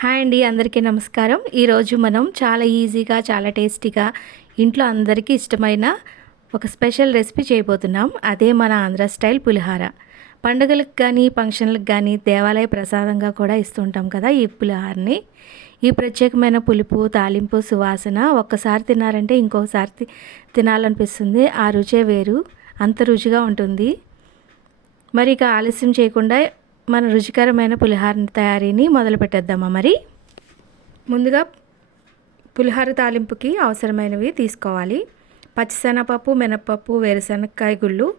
Hi అండి అందరికీ నమస్కారం. ఈరోజు మనం చాలా ఈజీగా చాలా టేస్టీగా ఇంట్లో అందరికీ ఇష్టమైన ఒక స్పెషల్ రెసిపీ చేయబోతున్నాం. అదే మన ఆంధ్ర స్టైల్ పులిహార. పండుగలకు కానీ ఫంక్షన్లకు కానీ దేవాలయ ప్రసాదంగా కూడా ఇస్తుంటాం కదా ఈ పులిహారని. ఈ ప్రత్యేకమైన పులుపు తాలింపు సువాసన ఒక్కసారి తిన్నారంటే ఇంకోసారి తి- తినాలనిపిస్తుంది. ఆ రుచే వేరు. అంత రుచిగా ఉంటుంది. మరి ఇక ఆలస్యం చేయకుండా మన రుచికరమైన పులిహార తయారీని మొదలు పెట్టేద్దామా మరి? ముందుగా పులిహార తాలింపుకి అవసరమైనవి తీసుకోవాలి. పచ్చిశనగపప్పు మినపప్పు వేరుశనగకాయ గుళ్ళు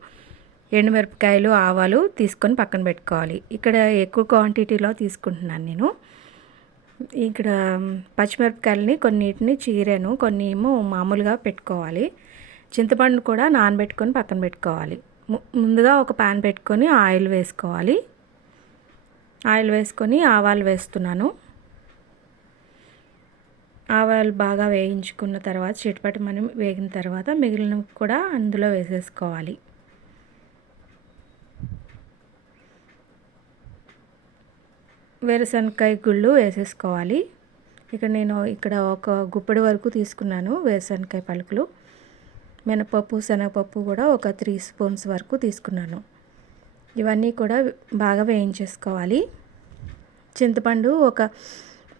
ఎండుమిరపకాయలు ఆవాలు తీసుకొని పక్కన పెట్టుకోవాలి. ఇక్కడ ఎక్కువ క్వాంటిటీలో తీసుకుంటున్నాను నేను. ఇక్కడ పచ్చిమిరపకాయలని కొన్నిటిని చీరాను కొన్ని ఏమో మామూలుగా పెట్టుకోవాలి. చింతపండు కూడా నానబెట్టుకొని పక్కన పెట్టుకోవాలి. ము- ముందుగా ఒక పాన్ పెట్టుకొని ఆయిల్ వేసుకోవాలి. ఆయిల్ వేసుకొని ఆవాలు వేస్తున్నాను. ఆవాలు బాగా వేయించుకున్న తర్వాత చిటపటి మనం వేగిన తర్వాత మిగిలిన కూడా అందులో వేసేసుకోవాలి. వేరుశనగకాయ గుళ్ళు వేసేసుకోవాలి. ఇక్కడ నేను ఇక్కడ ఒక గుప్పెడు వరకు తీసుకున్నాను వేరుశనగకాయ పలుకులు. మినపప్పు శనగపప్పు కూడా ఒక త్రీ స్పూన్స్ వరకు తీసుకున్నాను. ఇవన్నీ కూడా బాగా వేయించేసుకోవాలి. చింతపండు ఒక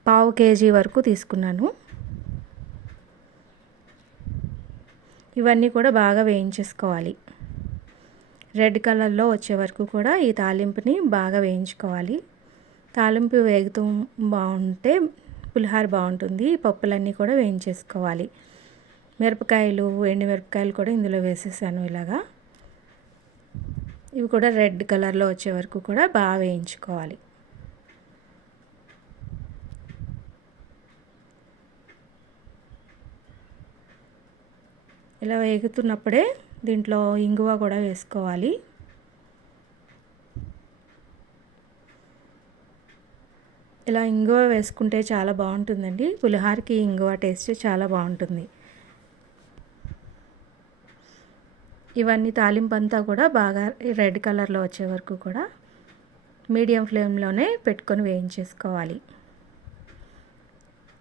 పావు కేజీ వరకు తీసుకున్నాను. ఇవన్నీ కూడా బాగా వేయించేసుకోవాలి. రెడ్ కలర్లో వచ్చే వరకు కూడా ఈ తాలింపుని బాగా వేయించుకోవాలి. తాలింపు వేగుతూ బాగుంటే పులిహార బాగుంటుంది. పప్పులన్నీ కూడా వేయించేసుకోవాలి. మిరపకాయలు ఎండు మిరపకాయలు కూడా ఇందులో వేసేసాను ఇలాగా. ఇవి కూడా రెడ్ కలర్లో వచ్చే వరకు కూడా బాగా వేయించుకోవాలి. ఇలా వేగుతున్నప్పుడే దీంట్లో ఇంగువ కూడా వేసుకోవాలి. ఇలా ఇంగువ వేసుకుంటే చాలా బాగుంటుందండి. పులిహారకి ఇంగువ టేస్ట్ చాలా బాగుంటుంది. ఇవన్నీ తాలింపు అంతా కూడా బాగా రెడ్ కలర్లో వచ్చే వరకు కూడా మీడియం ఫ్లేమ్లోనే పెట్టుకొని వేయించేసుకోవాలి.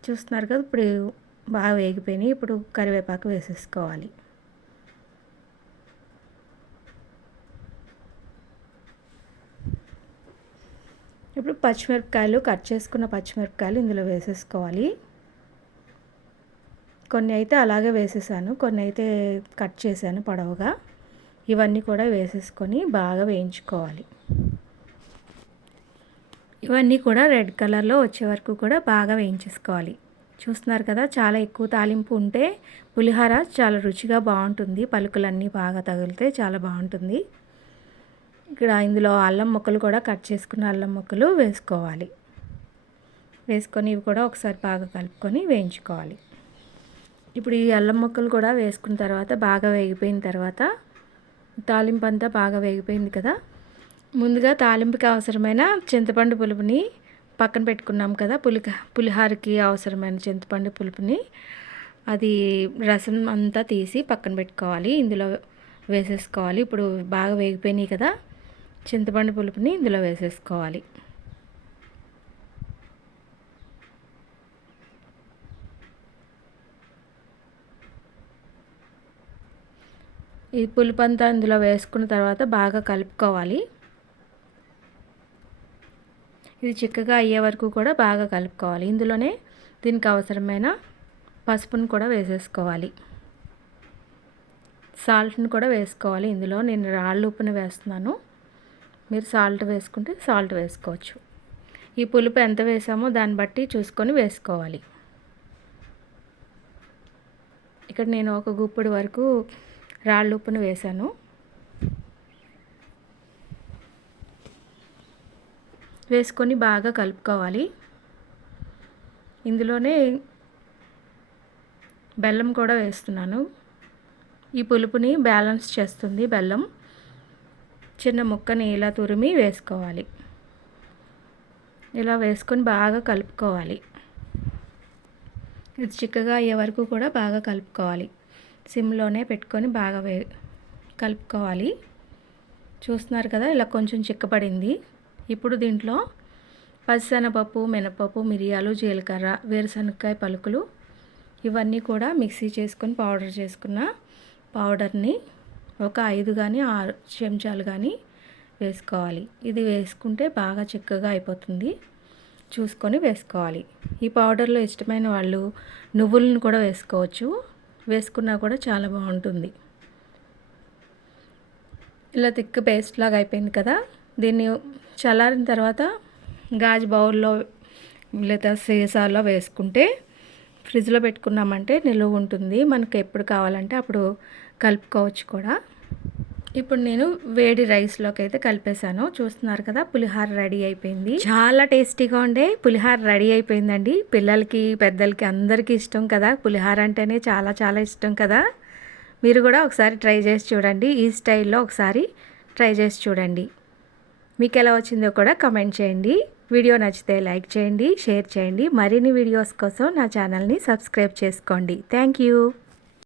చూస్తున్నారు కదా ఇప్పుడు బాగా వేగిపోయినాయి. ఇప్పుడు కరివేపాకు వేసేసుకోవాలి. ఇప్పుడు పచ్చిమిరపకాయలు కట్ చేసుకున్న పచ్చిమిరపకాయలు ఇందులో వేసేసుకోవాలి. కొన్ని అయితే అలాగే వేసేసాను. కొన్ని అయితే కట్ చేశాను పొడవుగా. ఇవన్నీ కూడా వేసేసుకొని బాగా వేయించుకోవాలి. ఇవన్నీ కూడా రెడ్ కలర్లో వచ్చే వరకు కూడా బాగా వేయించేసుకోవాలి. చూస్తున్నారు కదా చాలా ఎక్కువ తాలింపు ఉంటే పులిహార చాలా రుచిగా బాగుంటుంది. పలుకులన్నీ బాగా తగిలితే చాలా బాగుంటుంది. ఇక్కడ ఇందులో అల్లం ముక్కలు కూడా కట్ చేసుకున్న అల్లం ముక్కలు వేసుకోవాలి. వేసుకొని ఇవి కూడా ఒకసారి బాగా కలుపుకొని వేయించుకోవాలి. ఇప్పుడు ఈ అల్లం ముక్కలు కూడా వేసుకున్న తర్వాత బాగా వేగిపోయిన తర్వాత తాలింపు అంతా బాగా వేగిపోయింది కదా. ముందుగా తాలింపుకి అవసరమైన చింతపండు పులుపుని పక్కన పెట్టుకున్నాం కదా పులిక పులిహారకి అవసరమైన చింతపండు పులుపుని. అది రసం అంతా తీసి పక్కన పెట్టుకోవాలి ఇందులో వేసేసుకోవాలి. ఇప్పుడు బాగా వేగిపోయినాయి కదా చింతపండు పులుపుని ఇందులో వేసేసుకోవాలి. ఈ పులుపు అంతా ఇందులో వేసుకున్న తర్వాత బాగా కలుపుకోవాలి. ఇది చిక్కగా అయ్యే వరకు కూడా బాగా కలుపుకోవాలి. ఇందులోనే దీనికి అవసరమైన పసుపును కూడా వేసేసుకోవాలి. సాల్ట్ని కూడా వేసుకోవాలి. ఇందులో నేను రాళ్ళు ఉప్పుని వేస్తున్నాను. మీరు సాల్ట్ వేసుకుంటే సాల్ట్ వేసుకోవచ్చు. ఈ పులుపు ఎంత వేసామో దాన్ని బట్టి చూసుకొని వేసుకోవాలి. ఇక్కడ నేను ఒక గుప్పుడు వరకు రాళ్ళు ఉప్పును వేశాను. వేసుకొని బాగా కలుపుకోవాలి. ఇందులోనే బెల్లం కూడా వేస్తున్నాను. ఈ పులుపుని బ్యాలెన్స్ చేస్తుంది బెల్లం. చిన్న ముక్కని ఇలా తురిమి వేసుకోవాలి. ఇలా వేసుకొని బాగా కలుపుకోవాలి. ఇది చిక్కగా అయ్యే వరకు కూడా బాగా కలుపుకోవాలి. సిమ్లోనే పెట్టుకొని బాగా వే కలుపుకోవాలి. చూస్తున్నారు కదా ఇలా కొంచెం చిక్కపడింది. ఇప్పుడు దీంట్లో పసిశనగపప్పు మినపప్పు మిరియాలు జీలకర్ర వేరుశనగకాయ పలుకులు ఇవన్నీ కూడా మిక్సీ చేసుకొని పౌడర్ చేసుకున్న పౌడర్ని ఒక ఐదు కానీ ఆరు చెంచాలు కానీ వేసుకోవాలి. ఇది వేసుకుంటే బాగా చిక్కగా అయిపోతుంది. చూసుకొని వేసుకోవాలి. ఈ పౌడర్లో ఇష్టమైన వాళ్ళు నువ్వులను కూడా వేసుకోవచ్చు. వేసుకున్నా కూడా చాలా బాగుంటుంది. ఇలా థిక్ పేస్ట్ లాగా అయిపోయింది కదా దీన్ని చల్లారిన తర్వాత గాజు బౌల్లో లేదా సీసాలో వేసుకుంటే ఫ్రిడ్జ్లో పెట్టుకున్నామంటే నిలువ ఉంటుంది. మనకు ఎప్పుడు కావాలంటే అప్పుడు కలుపుకోవచ్చు కూడా. ఇప్పుడు నేను వేడి రైస్లోకి అయితే కలిపేశాను. చూస్తున్నారు కదా పులిహార రెడీ అయిపోయింది. చాలా టేస్టీగా ఉండే పులిహార రెడీ అయిపోయిందండి. పిల్లలకి పెద్దలకి అందరికీ ఇష్టం కదా. పులిహార అంటేనే చాలా చాలా ఇష్టం కదా. మీరు కూడా ఒకసారి ట్రై చేసి చూడండి. ఈ స్టైల్లో ఒకసారి ట్రై చేసి చూడండి. మీకు ఎలా వచ్చిందో కూడా కమెంట్ చేయండి. వీడియో నచ్చితే లైక్ చేయండి షేర్ చేయండి. మరిన్ని వీడియోస్ కోసం నా ఛానల్ని సబ్స్క్రైబ్ చేసుకోండి. Thank you